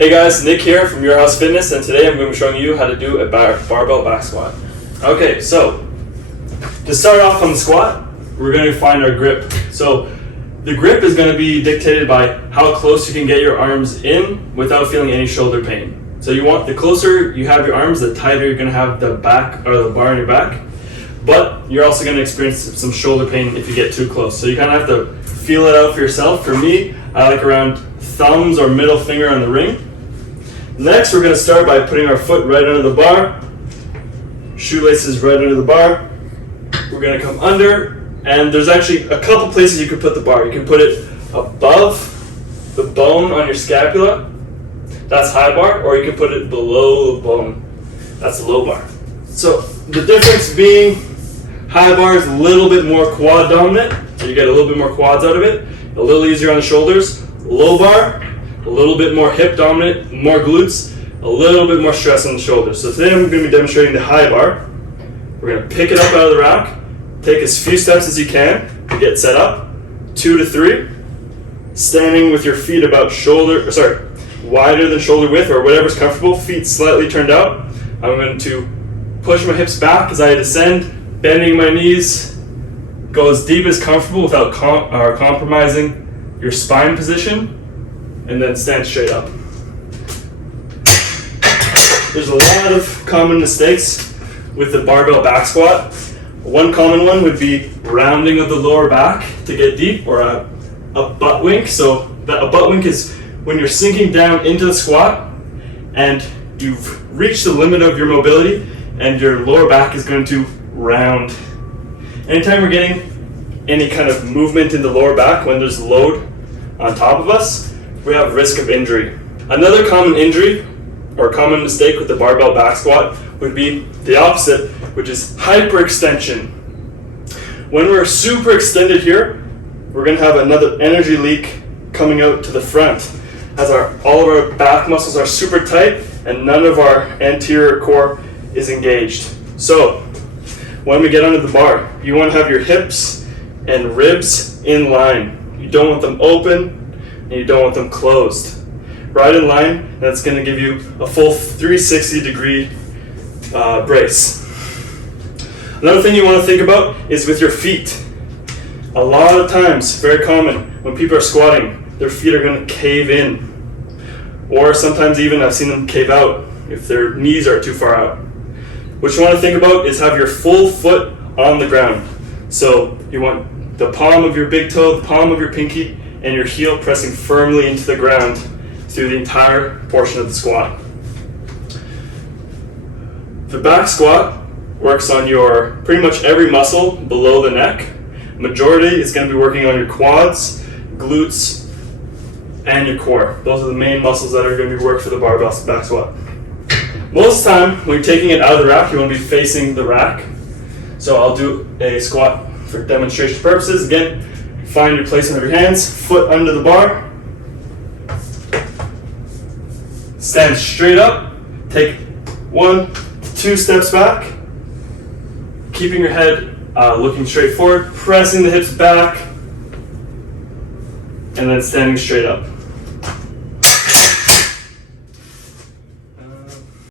Hey guys, Nick here from Your House Fitness, and today I'm going to be showing you how to do a barbell back squat. Okay, so to start off on the squat, we're going to find our grip. So the grip is going to be dictated by how close you can get your arms in without feeling any shoulder pain. So you want, the closer you have your arms, the tighter you're going to have the back or the bar on your back. But you're also going to experience some shoulder pain if you get too close. So you kind of have to feel it out for yourself. For me, I like around thumbs or middle finger on the ring. Next, we're going to start by putting our foot right under the bar, shoelaces right under the bar. We're going to come under, and there's actually a couple places you can put the bar. You can put it above the bone on your scapula, that's high bar, or you can put it below the bone, that's low bar. So the difference being high bar is a little bit more quad dominant, so you get a little bit more quads out of it, a little easier on the shoulders. Low bar, a little bit more hip dominant, more glutes, a little bit more stress on the shoulders. So today I'm going to be demonstrating the high bar. We're going to pick it up out of the rack, take as few steps as you can to get set up, 2 to 3, standing with your feet about wider than shoulder width or whatever's comfortable, feet slightly turned out. I'm going to push my hips back as I descend, bending my knees, go as deep as comfortable without compromising your spine position, and then stand straight up. There's a lot of common mistakes with the barbell back squat. One common one would be rounding of the lower back to get deep, or a butt wink. So a butt wink is when you're sinking down into the squat and you've reached the limit of your mobility and your lower back is going to round. Anytime we're getting any kind of movement in the lower back when there's load on top of us, we have risk of injury. Another common injury or common mistake with the barbell back squat would be the opposite, which is hyperextension. When we're super extended here, we're going to have another energy leak coming out to the front as all of our back muscles are super tight and none of our anterior core is engaged. So when we get under the bar, you want to have your hips and ribs in line. You don't want them open and you don't want them closed. Right in line, that's going to give you a full 360 degree brace. Another thing you want to think about is with your feet. A lot of times, very common, when people are squatting, their feet are going to cave in. Or sometimes even I've seen them cave out if their knees are too far out. What you want to think about is have your full foot on the ground. So you want the palm of your big toe, the palm of your pinky, and your heel pressing firmly into the ground through the entire portion of the squat. The back squat works on your pretty much every muscle below the neck. Majority is going to be working on your quads, glutes, and your core. Those are the main muscles that are going to be worked for the barbell back squat. Most of the time, when you're taking it out of the rack, you want to be facing the rack. So I'll do a squat for demonstration purposes. Again, find your placement of your hands, foot under the bar. Stand straight up, take 1 to 2 steps back, keeping your head looking straight forward, pressing the hips back, and then standing straight up.